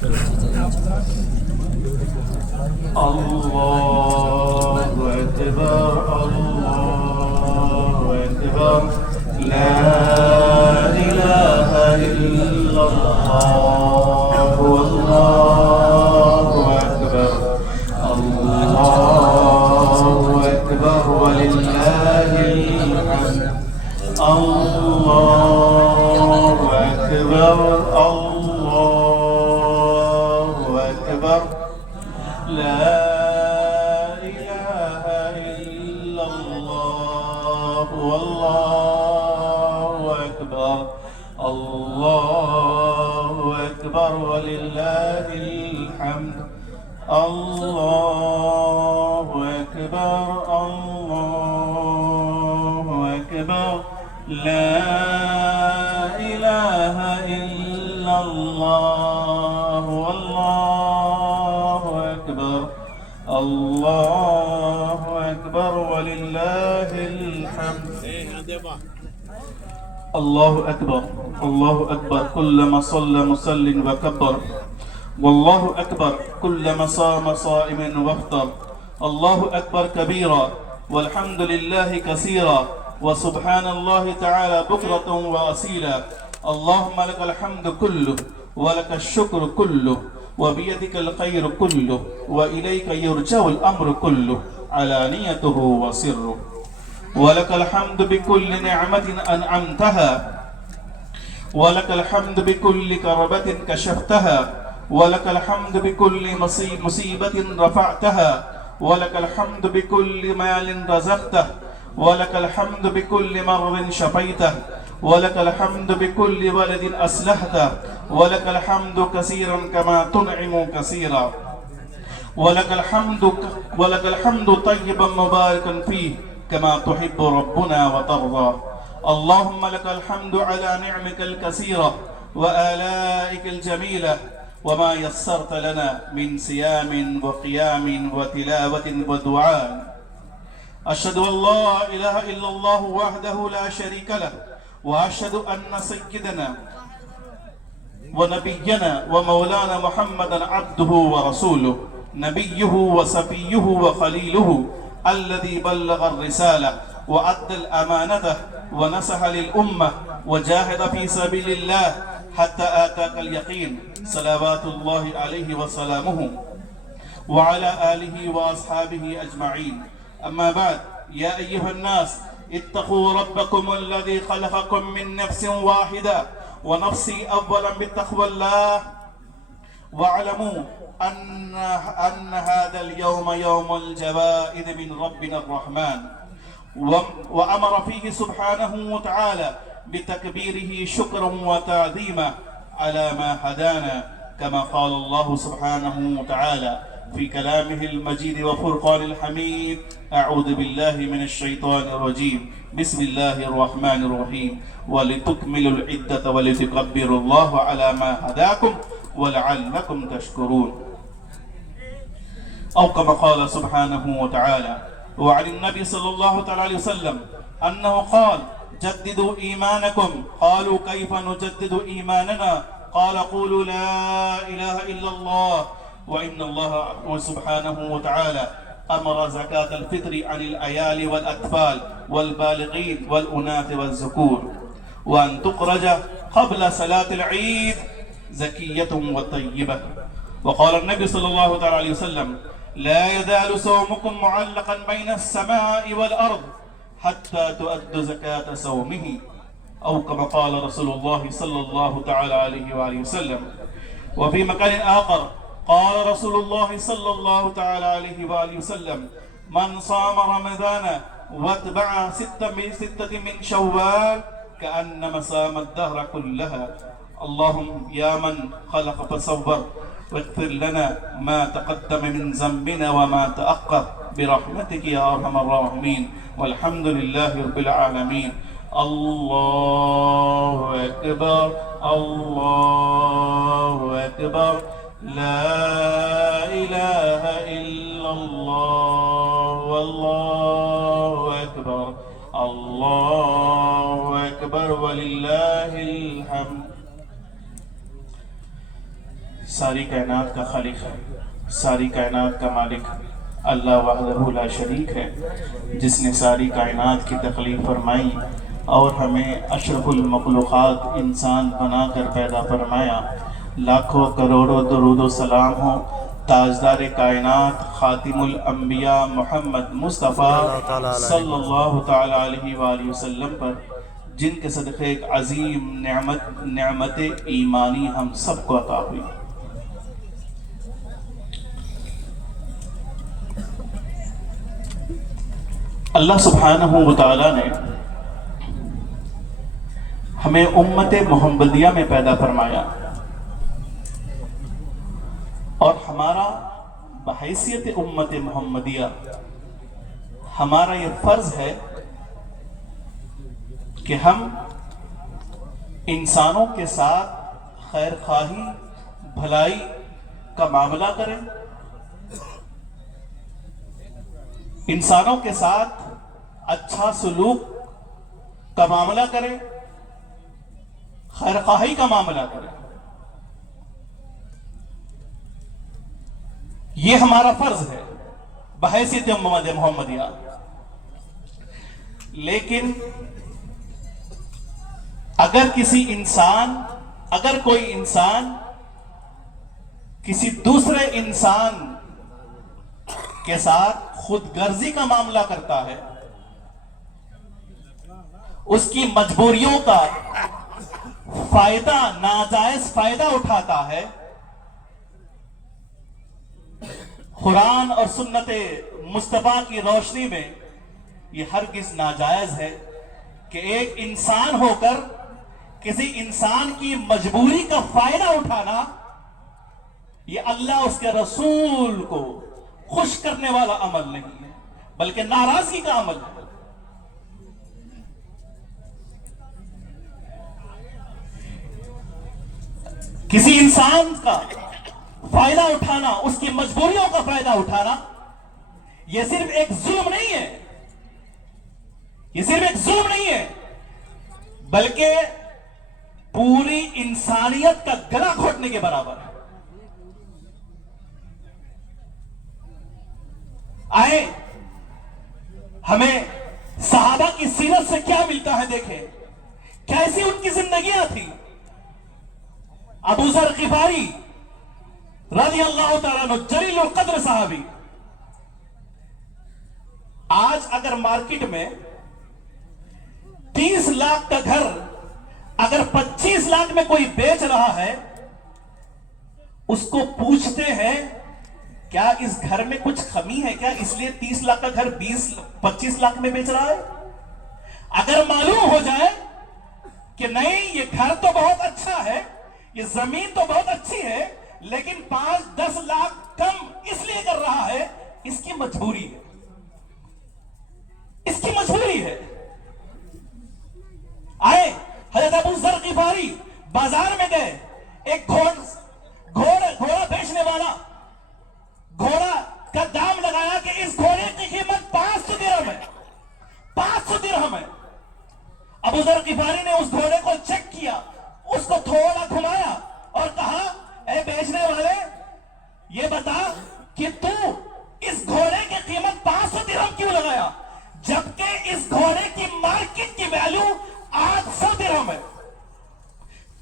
الله أكبر الله أكبر لا إله إلا الله والله أكبر الله أكبر ولله الحمد الله أكبر الله أكبر لا إله إلا الله والله أكبر الله أكبر ولله الحمد الله أكبر الله أكبر لا إله إلا الله والله أكبر الله أكبر ولله الحمد الله أكبر الله أكبر كلما صلى مصل وكبر والله أكبر كلما صام صائم وافطر الله أكبر كبيرا والحمد لله كثيرا وسبحان الله تعالى بكرة وأصيلا اللهم لك الحمد كله ولك الشكر كله وبيدك الخير كله وإليك يرجع الأمر كله علانيته وسره ولك الحمد بكل نعمة أنعمتها ولك الحمد بكل كربة كشفتها ولك الحمد بكل مصيبة رفعتها ولك الحمد بكل مال رزقته ولك الحمد بكل مرض شفيته ولك الحمد بكل ولد أصلحته ولك الحمد كثيرا كما تنعم كثيرا ولك الحمد طيبا مباركا فيه كما تحب ربنا وترضى اللهم لك الحمد على نعمك الكثيرة وآلائك الجميلة وما يسرت لنا من صيام وقيام وتلاوة ودعاء أشهد أن لا إله إلا الله وحده لا شريك له وأشهد أن سيدنا ونبينا ومولانا محمدا عبده ورسوله نبيه وصفيه وخليله الذي بلغ الرسالة وأدى الأمانة ونصح للأمة وجاهد في سبيل الله حتى آتاك اليقين صلوات الله عليه وسلامه وعلى آله وأصحابه أجمعين أما بعد يا أيها الناس اتقوا ربكم الذي خلقكم من نفس واحدة ونفسي أولا بتقوى الله واعلموا أن هذا اليوم يوم الجوائز من ربنا الرحمن وأمر فيه سبحانه وتعالى بتكبيره شكرا وتعظيما على ما هدانا كما قال الله سبحانه وتعالى في كلامه المجيد وفرقان الحميد أعوذ بالله من الشيطان الرجيم بسم الله الرحمن الرحيم ولتكملوا العدة ولتكبروا الله على ما هداكم ولعلكم تشكرون أو كما قال سبحانه وتعالى وعن النبي صلى الله عليه وسلم أنه قال جددوا إيمانكم قالوا كيف نجدد إيماننا قال قولوا لا إله إلا الله وإن الله سبحانه وتعالى أمر زكاة الفطر عن العيال والأطفال والبالغين والأناث والذكور وأن تخرج قبل صلاة العيد زكية وطيبة وقال النبي صلى الله عليه وسلم لا يزال صومكم معلقا بين السماء والأرض حتى تؤدوا زكاة صومه أو كما قال رسول الله صلى الله تعالى عليه وآله وسلم وفي مكان آخر قال رسول الله صلى الله تعالى عليه وآله وسلم من صام رمضان واتبع ستة من شوال كأنما صام الدهر كلها اللهم يا من خلق فصور واغفر لنا ما تقدم من ذنبنا وما تأخر برحمتك يا أرحم الراحمين والحمد لله رب العالمين الله أكبر الله أكبر لا إله إلا الله والله أكبر الله أكبر ولله الحمد ساری کائنات کا خالق ہے، ساری کائنات کا مالک اللہ وحدہ لا شریک ہے، جس نے ساری کائنات کی تخلیق فرمائی اور ہمیں اشرف المخلوقات انسان بنا کر پیدا فرمایا۔ لاکھوں کروڑوں درود و سلام ہو تاجدار کائنات خاتم الانبیاء محمد مصطفیٰ صلی اللہ تعالی علیہ وآلہ وسلم پر، جن کے صدقے ایک عظیم نعمت ایمانی ہم سب کو عطا ہوئی۔ اللہ سبحانہ وتعالی نے ہمیں امت محمدیہ میں پیدا فرمایا، اور ہمارا بحیثیت امت محمدیہ ہمارا یہ فرض ہے کہ ہم انسانوں کے ساتھ خیر خواہی بھلائی کا معاملہ کریں، انسانوں کے ساتھ اچھا سلوک کا معاملہ کریں، خیر خواہی کا معاملہ کریں۔ یہ ہمارا فرض ہے بحیثیت امت محمدیہ۔ لیکن اگر کوئی انسان کسی دوسرے انسان کے ساتھ خود غرضی کا معاملہ کرتا ہے، اس کی مجبوریوں کا فائدہ، ناجائز فائدہ اٹھاتا ہے، قرآن اور سنت مصطفیٰ کی روشنی میں یہ ہرگز ناجائز ہے کہ ایک انسان ہو کر کسی انسان کی مجبوری کا فائدہ اٹھانا، یہ اللہ اس کے رسول کو خوش کرنے والا عمل نہیں ہے، بلکہ ناراضگی کا عمل ہے۔ کسی انسان کا فائدہ اٹھانا، اس کی مجبوریوں کا فائدہ اٹھانا، یہ صرف ایک ظلم نہیں ہے، یہ صرف ایک ظلم نہیں ہے، بلکہ پوری انسانیت کا گلا گھوٹنے کے برابر ہے۔ آئے ہمیں صحابہ کی سیرت سے کیا ملتا ہے، دیکھیں کیسی ان کی زندگیاں تھی۔ ابو ذر غفاری رضی اللہ تعالیٰ عنہ، جلیل القدر صحابی، آج اگر مارکیٹ میں 30 لاکھ کا گھر اگر 25 لاکھ میں کوئی بیچ رہا ہے، اس کو پوچھتے ہیں کیا اس گھر میں کچھ کمی ہے کیا، اس لیے 30 لاکھ کا گھر 25 لاکھ میں بیچ رہا ہے؟ اگر معلوم ہو جائے کہ نہیں، یہ گھر تو بہت اچھا ہے، یہ زمین تو بہت اچھی ہے، لیکن 5-10 لاکھ کم اس لیے کر رہا ہے، اس کی مجبوری ہے، اس کی مجبوری ہے۔ آئے حضرت ابو ذر غفاری بازار میں گئے، ایک گھوڑا بیچنے والا گھوڑا کا دام لگایا کہ اس گھوڑے کی قیمت 500 درہم ہے، 500 درہم ہے۔ ابو ذر غفاری نے اس گھوڑے کو چیک کیا، اس کو تھوڑا گھمایا اور کہا، اے بیچنے والے، یہ بتا کہ تو اس گھوڑے کی قیمت 500 درہم کیوں لگایا، جبکہ اس گھوڑے کی مارکیٹ کی ویلیو 800 درہم ہے،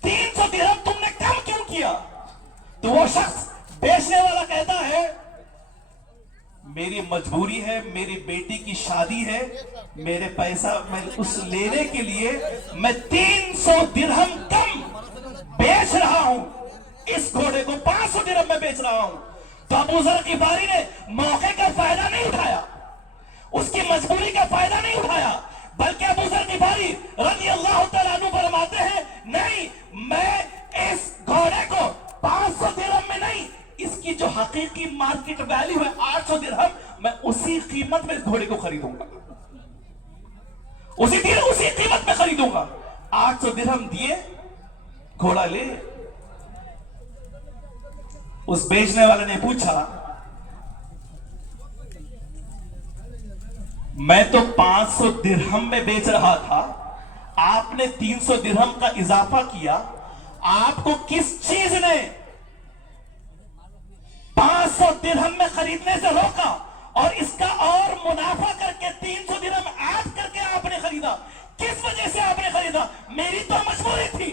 300 درہم تم نے کم کیوں کیا؟ تو وہ شخص بیچنے والا کہتا ہے، میری مجبوری ہے، میری بیٹی کی شادی ہے، میرے پیسہ میں اس لینے کے لیے میں 300 درہم کم بیچ رہا ہوں، اس گھوڑے کو 500 درہم میں بیچ رہا ہوں۔ تو ابو ذر غفاری نے موقع کا فائدہ نہیں اٹھایا، اس کی مجبوری کا فائدہ نہیں اٹھایا، بلکہ ابو ذر غفاری رضی اللہ تعالیٰ عنہ فرماتے ہیں، نہیں، میں اس گھوڑے کو 500 درہم میں نہیں، اس کی جو حقیقی مارکیٹ ویلیو ہے 800 درہم، میں اسی قیمت میں اس گھوڑے کو خریدوں گا، اسی قیمت میں خریدوں گا۔ 800 درہم دیے، گھوڑا لے۔ اس بیچنے والے نے پوچھا، میں تو 500 درہم میں بیچ رہا تھا، آپ نے 300 درہم کا اضافہ کیا، آپ کو کس چیز نے درہم میں خریدنے سے روکا اور اس کا اور منافع کر کے 300 درہم ایڈ کر کے آپ نے خریدا. کس وجہ سے آپ نے خریدا؟ میری تو مجبوری تھی.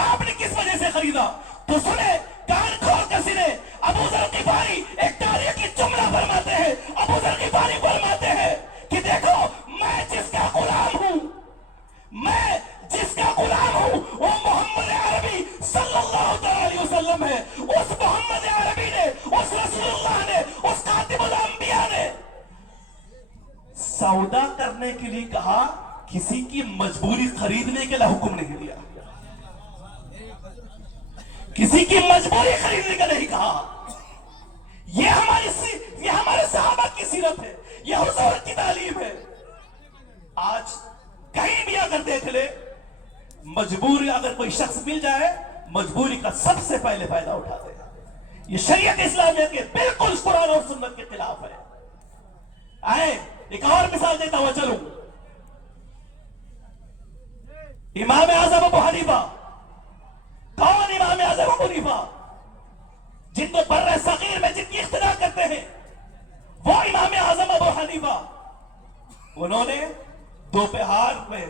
آپ نے کس وجہ سے خریدا؟ تو سنے، کان کھول کر سنے. ابو ذر غفاری ایک تاریخی جملہ فرماتے ہیں. ابو ذر غفاری فرماتے ہیں کہ دیکھو، میں جس کا غلام ہوں، میں جس کا غلام ہوں وہ محمد عربی صلی اللہ علیہ وسلم ہے. اس محمد عربی نے، اس رسول اللہ نے، اس خاتم الانبیاء نے سودا کرنے کے لیے کہا، کسی کی مجبوری خریدنے کے لیے حکم نہیں دیا. کسی کی مجبوری خریدنے کا نہیں کہا. یہ ہمارے صحابہ کی سیرت ہے، یہ حضور کی تعلیم ہے. آج کہیں بھی اگر دیکھ لے، مجبوری اگر کوئی شخص مل جائے، مجبوری کا سب سے پہلے فائدہ اٹھاتے ہیں. یہ شریعت اسلامیہ کے بالکل قرآن اور سنت کے خلاف ہے. آئے ایک اور مثال دیتا ہوا چلوں. امام اعظم ابو حنیفہ. کون امام اعظم ابو حنیفہ؟ جن کو بر صغیر میں جن کی اقتدا کرتے ہیں، وہ امام اعظم ابو حنیفہ. انہوں نے دوپہر میں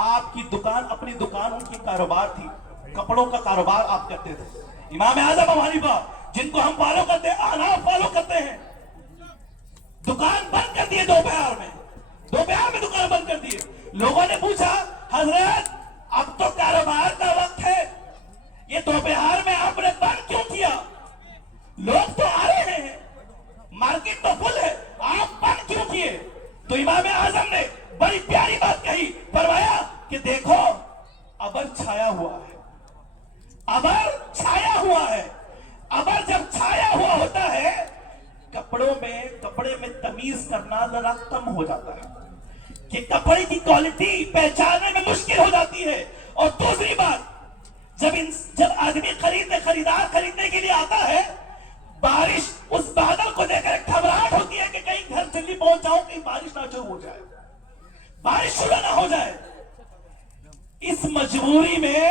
آپ کی دکان، اپنی دکان ان کی کاروبار تھی، کپڑوں کا کاروبار آپ کرتے تھے. امام اعظم ابو حنیفہ جن کو ہم فالو کرتے ہیں، احناف فالو کرتے ہیں، دکان بند کر دیے. دوپہر میں دکان بند کر دیے. لوگوں نے پوچھا، حضرت اب تو کاروبار کا وقت ہے، یہ دوپہر میں آپ نے بند کیوں کیا؟ لوگ تو آ رہے ہیں، مارکیٹ تو فل ہے، آپ بند کیوں کیے؟ تو امام اعظم نے بڑی پیاری بات کہی. فرمایا کہ دیکھو، ابر چھایا ہوا ہے، ابر چھایا ہوا ہے. ابر جب چھایا ہوا ہوتا ہے، کپڑے میں تمیز کرنا ذرا کم ہو جاتا ہے، کہ کپڑے کی کوالٹی پہچاننے میں مشکل ہو جاتی ہے. اور دوسری بات، جب آدمی خریدار خریدنے کے لیے آتا ہے، بارش، اس بادل کو دیکھ کر گھبراہٹ ہوتی ہے کہ کہیں گھر جلدی پہنچ جاؤں، کہیں بارش نہ شروع ہو جائے، بارش شروع نہ ہو جائے. اس مجبوری میں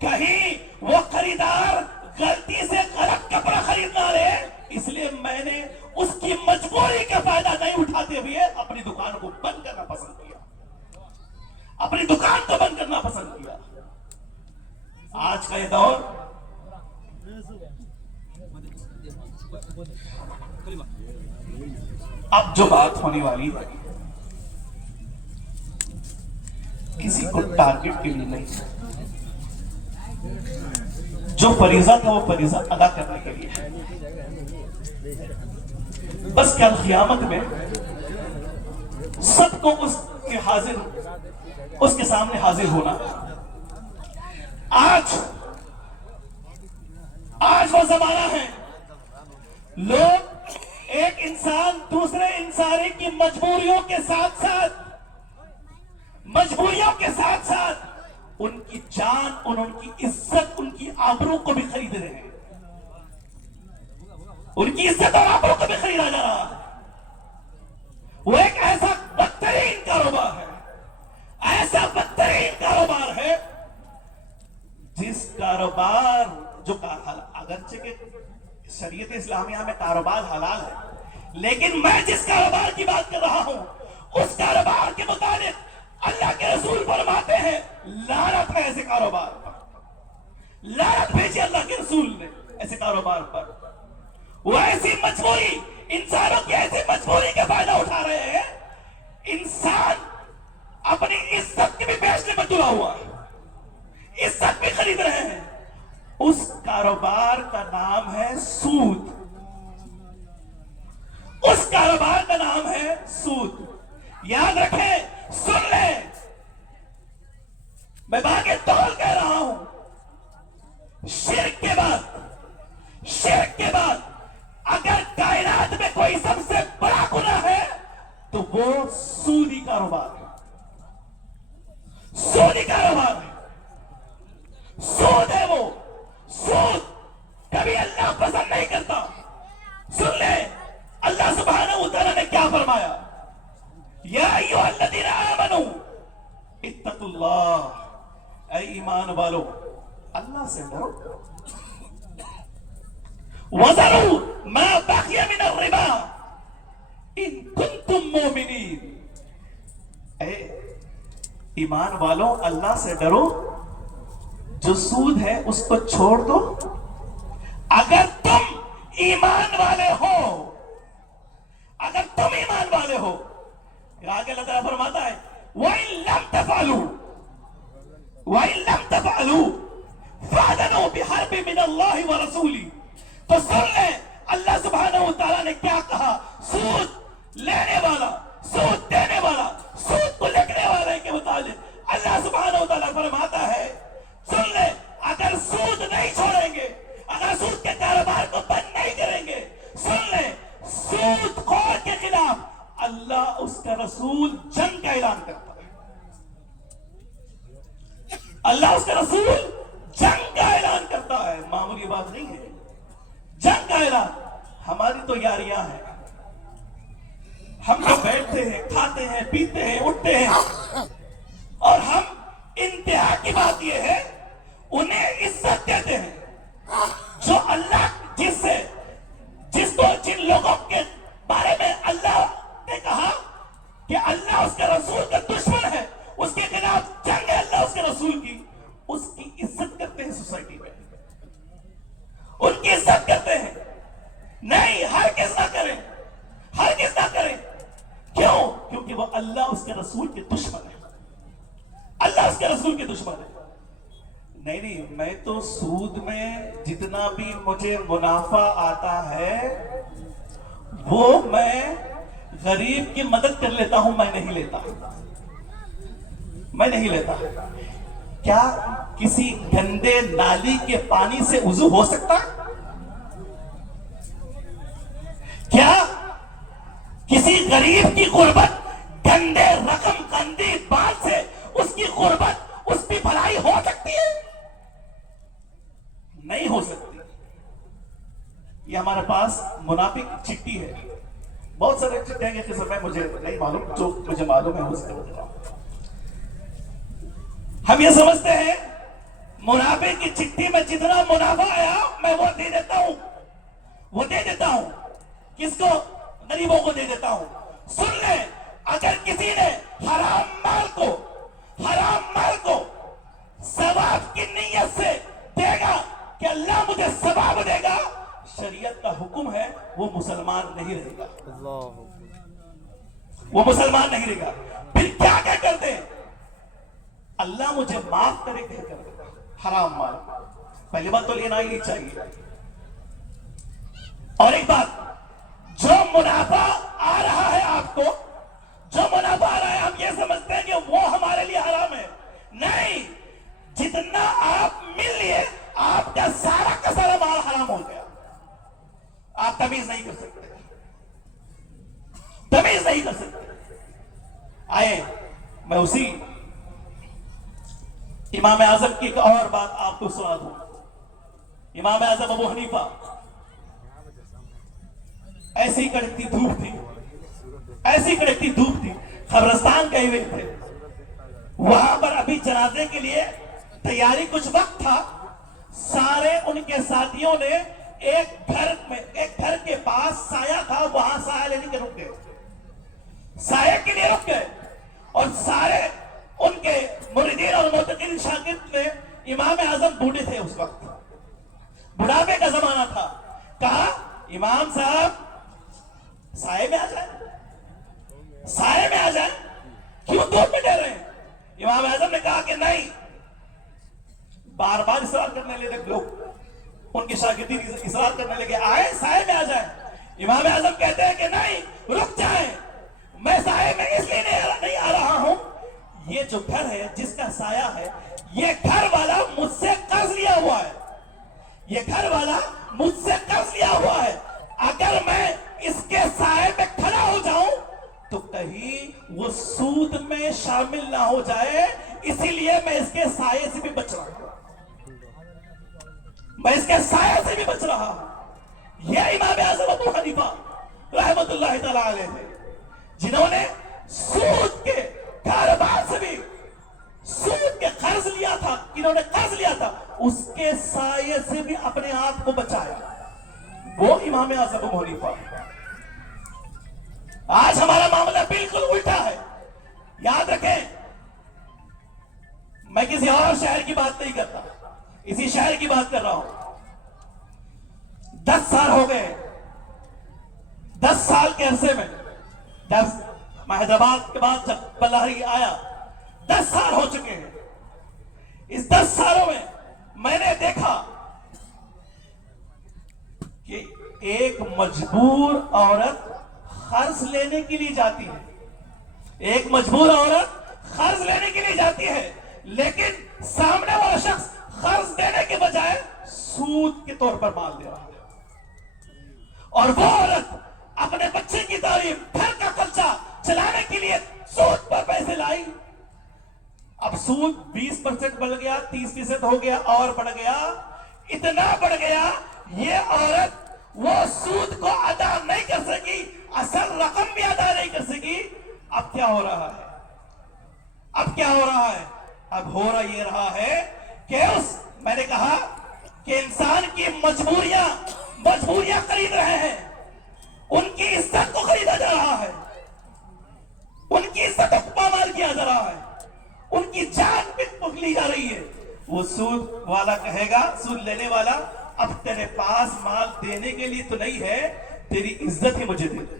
کہیں وہ خریدار غلطی سے غلط کپڑا خرید نہ لے، اس لیے میں نے اس کی مجبوری کا فائدہ نہیں اٹھاتے ہوئے اپنی دکان کو بند کرنا پسند کیا. اپنی دکان کو بند کرنا پسند کیا. آج کا یہ دور اب جو بات ہونے والی ہے، کسی کو ٹارگٹ کے لیے نہیں، جو فریضہ تھا وہ فریضہ ادا کرنے کے لیے ہے. بس کل قیامت میں سب کو اس کے سامنے حاضر ہونا. آج وہ زمانہ ہے، لوگ ایک انسان دوسرے انسانی کی مجبوریوں کے ساتھ ساتھ ان کی جان، ان کی عزت، ان کی آبرو کو بھی خرید رہے ہیں. ان کی عزت اور آبرو کو بھی خریدا جا رہا ہے. وہ ایک ایسا بدترین کاروبار ہے، جس کاروبار جو اگرچہ کہ شریعت اسلامیہ میں کاروبار حلال ہے، لیکن میں جس کاروبار کی بات کر رہا ہوں، اس کاروبار کے متعلق اللہ کے رسول فرماتے ہیں لعنت ہے ایسے کاروبار پر. لعنت بھیجی اللہ کے رسول نے ایسے کاروبار پر. وہ ایسی مجبوری، انسانوں کی ایسی مجبوری کا فائدہ اٹھا رہے ہیں. انسان اپنی عزت کی بھی بیچنے میں تلا ہوا ہے، عزت بھی خرید رہے ہیں. اس کاروبار کا نام ہے سود. اس کاروبار کا نام ہے سود. یاد رکھیں، سن لیں، میں باقی طول کہہ رہا ہوں. شرک کے بعد اگر کائنات میں کوئی سب سے بڑا گناہ ہے تو وہ سودی کاروبار ہے. سودی کاروبار ہے، سود ہے. وہ سود کبھی اللہ پسند نہیں کرتا. سن لے، اللہ سبحانہ وتعالی نے کیا فرمایا؟ یا ایھا الذین آمنوا اتقوا اللہ، اے ایمان والو اللہ سے ڈرو. وذروا ما بقی من ایمان والوں اللہ سے ڈرو, جو سود ہے اس کو چھوڑ دو. اگر تم ایمان والے ہو, اگر تم ایمان والے ہو, آگے اللہ تعالیٰ فرماتا ہے وَإِن لَمْ تَفْعَلُوا وَإِن لَمْ تَفْعَلُوا فَأْذَنُوا بِحَرْبٍ مِّنَ اللَّهِ وَرَسُولِهِ. تو سن لیں اللہ سبحانہ وتعالیٰ نے کیا کہا. سود لینے والا, سود دینے والا, سود کو لکھنے والے کے متعلق اللہ سبحانہ وتعالیٰ فرماتا ہے سن لیں, اگر سود نہیں چھوڑیں گے, اگر سود کے کاروبار کو بند نہیں کریں گے, سن لیں سود خور کے خلاف اللہ اس کا رسول جنگ کا اعلان کرتا ہے. اللہ اس کا رسول جنگ کا اعلان کرتا ہے. معمولی بات نہیں ہے جنگ کا اعلان. ہماری تو یاریاں ہیں, ہم تو بیٹھتے ہیں, کھاتے ہیں, پیتے ہیں, اٹھتے ہیں, اور ہم انتہا کی بات یہ ہے انہیں عزت دیتے ہیں جو اللہ جن لوگوں کے بارے میں اللہ نے کہا کہ اللہ اس کے رسول کا دشمن ہے, اس کے خلاف جنگ ہے اللہ اس کے رسول کی, اس کی عزت کرتے ہیں سوسائٹی میں, ان کی عزت کرتے ہیں. نہیں, ہرگز نہ کریں, ہرگز نہ کریں. کیوں؟ کیونکہ وہ اللہ اس کے رسول کے دشمن ہے, اللہ اس کے رسول کے دشمن ہے. نہیں, میں تو سود میں جتنا بھی مجھے منافع آتا ہے وہ میں غریب کی مدد کر لیتا ہوں, میں نہیں لیتا, میں نہیں لیتا. کیا کسی گندے نالی کے پانی سے وضو ہو سکتا؟ کیا کسی غریب کی قربت گندے رقم گندی بات سے اس کی قربت, اس کی بھلائی ہو سکتی ہے؟ نہیں ہو سکتی. یہ ہمارے پاس منافق چٹھی ہے, بہت سارے چٹھے کے قسم میں مجھے نہیں معلوم, جو مجھے معلوم ہے اس کے. ہم یہ سمجھتے ہیں منافق کی چٹھی میں جتنا منافع آیا میں وہ دے دیتا ہوں, وہ دے دیتا ہوں. کس کو؟ غریبوں کو دے دیتا ہوں. سن لیں, اگر کسی نے حرام مال کو ثواب کی نیت سے دے گا کہ اللہ مجھے ثواب دے گا, شریعت کا حکم ہے وہ مسلمان نہیں رہے گا, وہ مسلمان نہیں رہے گا. پھر کیا کرتے ہیں؟ اللہ مجھے معاف کرے کہہ کر حرام مال. پہلی بات تو لینا ہی نہیں چاہیے. اور ایک بات, جو منافع آ رہا ہے آپ کو, جو منافع آ رہا ہے ہم یہ سمجھتے ہیں کہ وہ ہمارے لیے حرام ہے. نہیں, جتنا آپ مل لیے آپ کا سارا مال حرام ہو گیا. آپ تمیز نہیں کر سکتے, تمیز نہیں کر سکتے. آئے میں اسی امام اعظم کی ایک اور بات آپ کو سنا دوں. امام اعظم ابو حنیفہ, ایسی کڑکتی دھوپ تھی, ایسی کڑکتی دھوپ تھی, قبرستان گئے ہوئے تھے, وہاں پر ابھی جنازے کے لیے تیاری کچھ وقت تھا. سارے ان کے ساتھیوں نے ایک گھر کے پاس سایہ تھا, وہاں سایہ لینے کے رک گئے, سایہ کے لیے رک گئے. اور سارے ان کے مریدین اور معتقدین شاگرد میں امام اعظم بوڑھے تھے, اس وقت بڑھاپے کا زمانہ تھا. کہا امام صاحب سائے میں آ جائیں, سائے میں آ جائیں, کیوں دھوپ میں ٹہر رہے ہیں؟ امام اعظم نے کہا کہ نہیں. بار بار اصرار کرنے لگے لوگ, ان کے شاگردین اصرار کرنے لگے آئے سائے میں آ جائیں. امام اعظم کہتے ہیں کہ نہیں, رک جائیں, میں سائے میں اس لیے نہیں آ رہا ہوں, یہ جو گھر ہے جس کا سایہ ہے یہ گھر والا مجھ سے قرض لیا ہوا ہے, یہ گھر والا مجھ سے قرض لیا ہوا ہے. اگر میں اس کے سائے میں کھڑا ہو جاؤں تو کہیں وہ سود میں شامل نہ ہو جائے, اسی لیے میں اس کے سائے سے بھی بچ رہا ہوں, میں اس کے سائے سے بھی بچ رہا ہوں. یہ امام اعظم ابو حنیفہ رحمت اللہ تعالی علیہ تھے, جنہوں نے سود کے کاروبار سے بھی, سود کے قرض لیا تھا, انہوں نے قرض لیا تھا, اس کے سائے سے بھی اپنے آپ کو بچایا. وہ امام اعظم ابو حنیفہ. آج ہمارا معاملہ بالکل الٹا ہے. یاد رکھیں, میں کسی اور شہر کی بات نہیں کرتا، اسی شہر کی بات کر رہا ہوں۔ 10 سال ہو گئے، 10 سال کے عرصے میں، میں حیدرآباد کے بعد جب بلاری آیا 10 سال ہو چکے ہیں۔ اس 10 سالوں میں میں نے دیکھا کہ ایک مجبور عورت قرض لینے کے لیے جاتی ہے، ایک مجبور عورت قرض لینے کے لیے جاتی ہے، لیکن سامنے والا شخص قرض دینے کے بجائے سود کے طور پر مال دے رہا ہے، اور وہ عورت اپنے بچے کی تعلیم، گھر کا خرچہ چلانے کے لیے سود پر پیسے لائی۔ اب سود 20% بڑھ گیا، 30% ہو گیا، اور بڑھ گیا، اتنا بڑھ گیا یہ عورت وہ سود کو ادا نہیں کر سکی، اصل رقم بھی ادا نہیں کر سکی۔ اب کیا ہو رہا ہے؟ اب کیا ہو رہا ہے؟ اب ہو یہ رہا ہے کہ میں نے کہا کہ انسان کی مجبوریاں خرید رہے ہیں، ان کی عزت کو خریدا جا رہا ہے، ان کی عزت کو پامال کیا جا رہا ہے، ان کی جان پکڑی جا رہی ہے۔ وہ سود والا کہے گا، سود لینے والا، اب تیرے پاس مال دینے کے لیے تو نہیں ہے، تیری عزت ہی مجھے دے دے۔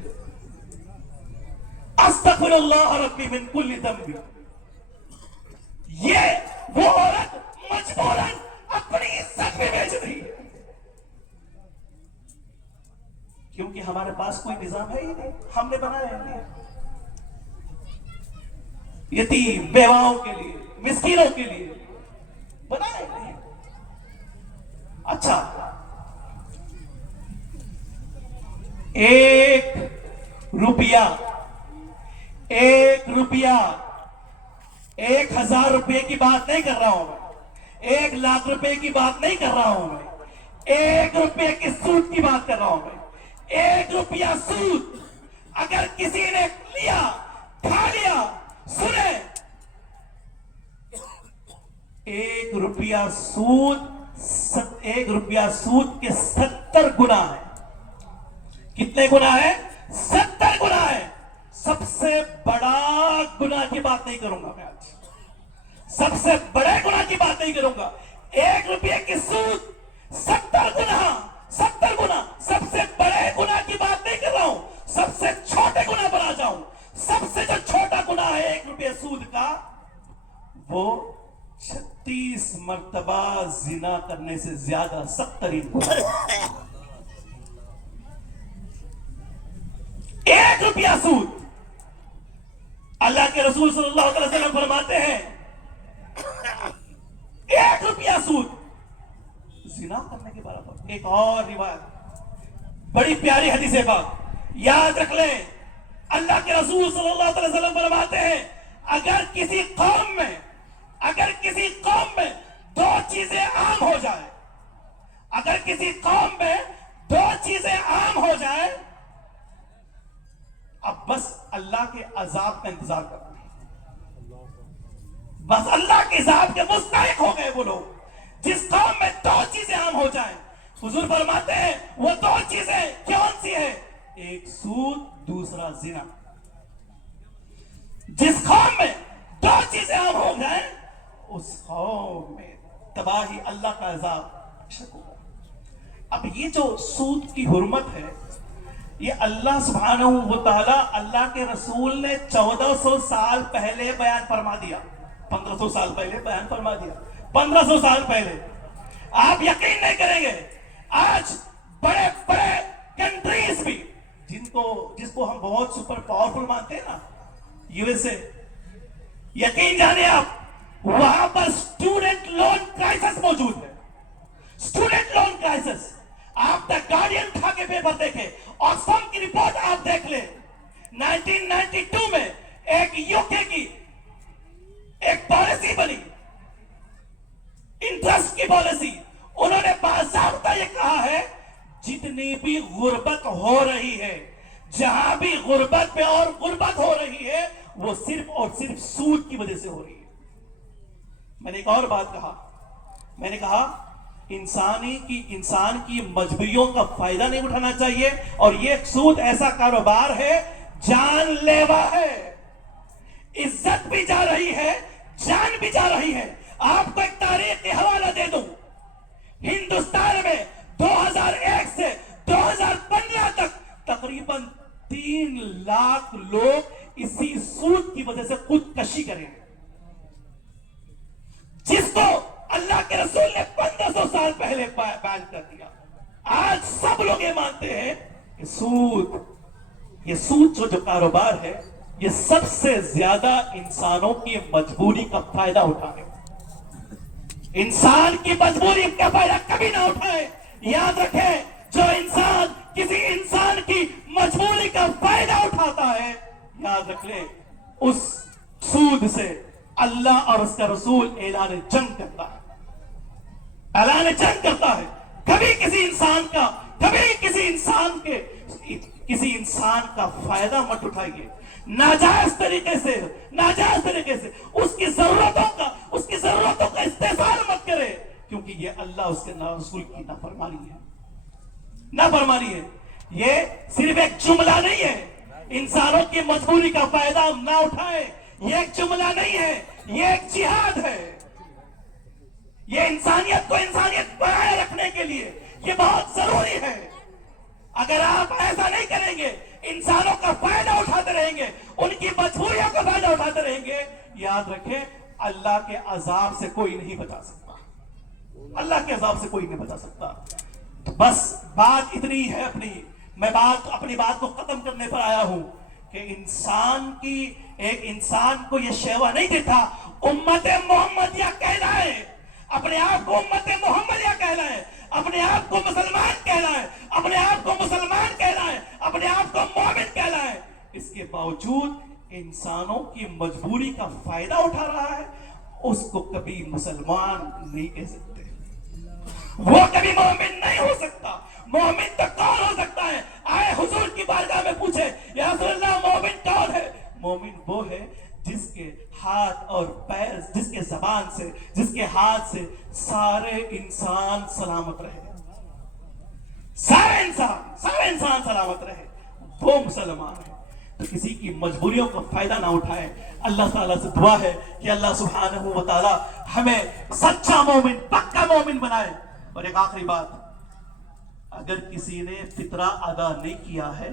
استغفر اللہ ربی من کل ذنب۔ یہ وہ عورت مجبوراً اپنی عزت بھی بیچ رہی ہے، کیونکہ ہمارے پاس کوئی نظام ہے ہی نہیں، ہم نے بنایا نہیں، یتیم بیواؤں کے لیے، مسکینوں کے لیے بنایا نہیں۔ اچھا، 1 روپیہ 1000 روپے کی بات نہیں کر رہا ہوں میں، 1 لاکھ روپے کی بات نہیں کر رہا ہوں میں، 1 روپے کی سود کی بات کر رہا ہوں میں۔ 1 روپیہ سود اگر کسی نے لیا، کھا لیا، سنے، 1 روپیہ سود کے 70 گنا ہے۔ کتنے گنا ہے؟ 70 گنا ہے۔ سب سے بڑا گناہ کی بات نہیں کروں گا میں آج، سب سے بڑے گناہ کی بات نہیں کروں گا۔ 1 روپیہ کی سود 70 گنا، سب سے بڑے گناہ کی بات نہیں کر رہا ہوں، سب سے چھوٹے گناہ پر آ جاؤں۔ سب سے جو چھوٹا گناہ ہے 1 روپیہ سود کا، وہ 36 مرتبہ زنا کرنے سے زیادہ سخت ترین گناہ۔ 1 روپیہ سود، اللہ کے رسول صلی اللہ علیہ وسلم فرماتے ہیں 1 روپیہ سود زنا کرنے کے برابر۔ ایک اور روایت، بڑی پیاری حدیث پاک یاد رکھ لیں، اللہ کے رسول صلی اللہ علیہ وسلم فرماتے ہیں اگر کسی قوم میں 2 چیزیں عام ہو جائے، اگر کسی قوم میں 2 چیزیں عام ہو جائے، اب بس اللہ کے عذاب کا انتظار کرنا ہے، بس اللہ کے عذاب کے مستحق ہو گئے وہ لوگ جس قوم میں 2 چیزیں عام ہو جائیں۔ حضور فرماتے ہیں وہ 2 چیزیں کون سی ہیں؟ ایک سود، دوسرا زنا۔ جس قوم میں 2 چیزیں عام ہو جائیں، اس قوم میں تباہی، اللہ کا عذاب شک ہوگا۔ اب یہ جو سود کی حرمت ہے، یہ اللہ سبحانہ و تعالی، اللہ کے رسول نے 1400 سال پہلے بیان فرما دیا، 1500 سال پہلے بیان فرما دیا، 1500 سال پہلے۔ آپ یقین نہیں کریں گے، آج بڑے بڑے کنٹریز بھی جس کو ہم بہت سپر پاورفل مانتے ہیں نا، یو ایس اے، یقین جانے آپ، وہاں پر اسٹوڈنٹ لون کرائسس موجود ہے، اسٹوڈنٹ لون کرائسس۔ آپ دا گارڈین اٹھا کے پیپر دیکھیں، آکسفام کی رپورٹ آپ دیکھ لیں، 1992 میں ایک یوکے کی ایک پالیسی بنی، انٹرسٹ کی پالیسی۔ انہوں نے باضابطہ یہ کہا ہے جتنی بھی غربت ہو رہی ہے، جہاں بھی غربت پہ اور غربت ہو رہی ہے، وہ صرف اور صرف سود کی وجہ سے ہو رہی ہے۔ میں نے ایک اور بات کہا، میں نے کہا انسان کی مجبوریوں کا فائدہ نہیں اٹھانا چاہیے، اور یہ سود ایسا کاروبار ہے جان لیوا ہے، عزت بھی جا رہی ہے، جان بھی جا رہی ہے۔ آپ کو ایک تاریخ کا حوالہ دے دوں، ہندوستان میں 2001 سے 2015 تک تقریباً 3 لاکھ لوگ اسی سود کی وجہ سے خودکشی کریں گے، جس کو اللہ کے رسول نے 1500 سال پہلے بیان کر دیا۔ آج سب لوگ یہ مانتے ہیں کہ یہ سود جو کاروبار ہے، یہ سب سے زیادہ انسانوں کی مجبوری کا فائدہ اٹھانے، انسان کی مجبوری کا فائدہ کبھی نہ اٹھائے۔ یاد رکھیں، جو انسان کسی انسان کی مجبوری کا فائدہ اٹھاتا ہے، یاد رکھ لے، اس سود سے اللہ اور اس کا رسول اعلان جنگ کرتا ہے، اعلان جنگ کرتا ہے۔ کبھی کسی انسان کا فائدہ مت اٹھائیے، ناجائز طریقے سے اس کی ضرورتوں کا استحصال مت کرے، کیونکہ یہ اللہ اس کے رسول کی نافرمانی ہے۔ یہ صرف ایک جملہ نہیں ہے، انسانوں کی مجبوری کا فائدہ نہ اٹھائے، یہ ایک جملہ نہیں ہے، یہ ایک جہاد ہے۔ یہ انسانیت کو انسانیت بنائے رکھنے کے لیے یہ بہت ضروری ہے۔ اگر آپ ایسا نہیں کریں گے، انسانوں کا فائدہ اٹھاتے رہیں گے، ان کی مجبوریوں کا فائدہ اٹھاتے رہیں گے، یاد رکھیں اللہ کے عذاب سے کوئی نہیں بچا سکتا، اللہ کے عذاب سے کوئی نہیں بچا سکتا۔ تو بس بات اتنی ہے، اپنی بات کو ختم کرنے پر آیا ہوں کہ ایک انسان کو یہ شیوا نہیں دیتا امت محمدیہ کہلائے، اپنے آپ کو امت محمدیہ کہلائے، اپنے آپ کو مسلمان کہلائے، اپنے آپ کو مسلمان کہلائے، اپنے آپ کو مومن کہلائے، اس کے باوجود انسانوں کی مجبوری کا فائدہ اٹھا رہا ہے، اس کو کبھی مسلمان نہیں کہہ سکتے، وہ کبھی مومن نہیں ہو سکتا۔ مومن تو کون ہو سکتا ہے؟ آئے حضور کی بارگاہ میں پوچھے، یا رسول اللہ مومن کون ہے؟ مومن وہ ہے جس کے ہاتھ اور پیر، جس کے زبان سے، جس کے ہاتھ سے سارے انسان سلامت رہے، سارے انسان سلامت رہے، وہ مسلمان ہے۔ تو کسی کی مجبوریوں کا فائدہ نہ اٹھائے۔ اللہ تعالیٰ سے دعا ہے کہ اللہ سبحانہ و تعالیٰ ہمیں سچا مومن، پکا مومن بنائے۔ اور ایک آخری بات، اگر کسی نے فطرہ ادا نہیں کیا ہے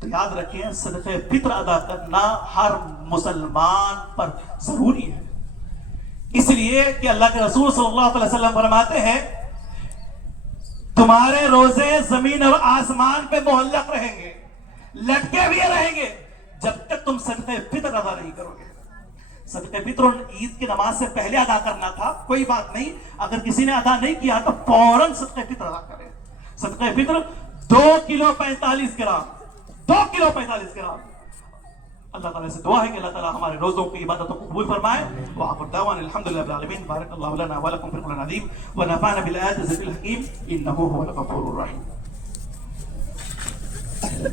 تو یاد رکھیں صدقہ فطر ادا کرنا ہر مسلمان پر ضروری ہے، اس لیے کہ اللہ کے رسول صلی اللہ علیہ وسلم فرماتے ہیں تمہارے روزے زمین اور آسمان پہ معلق رہیں گے، لٹکے بھی رہیں گے جب تک تم صدقہ فطر ادا نہیں کرو گے۔ صدقہ فطر عید کی نماز سے پہلے ادا کرنا تھا، کوئی بات نہیں، اگر کسی نے ادا نہیں کیا تو فوراً صدقہ فطر ادا کرے۔ صدقہ فطر 2 کلو 45 گرام، 2 کلو 45 گرام۔ اللہ تعالیٰ سے دعا ہے کہ اللہ تعالیٰ ہمارے روزوں کی عبادتوں کو قبول فرمائے۔ وآخر دعوانا الحمدللہ رب العالمین۔ بارک اللہ لنا ولکم فی القرآن العظیم ونفعنا بالآیات والذکر الحکیم، انہ هو الغفور الرحیم۔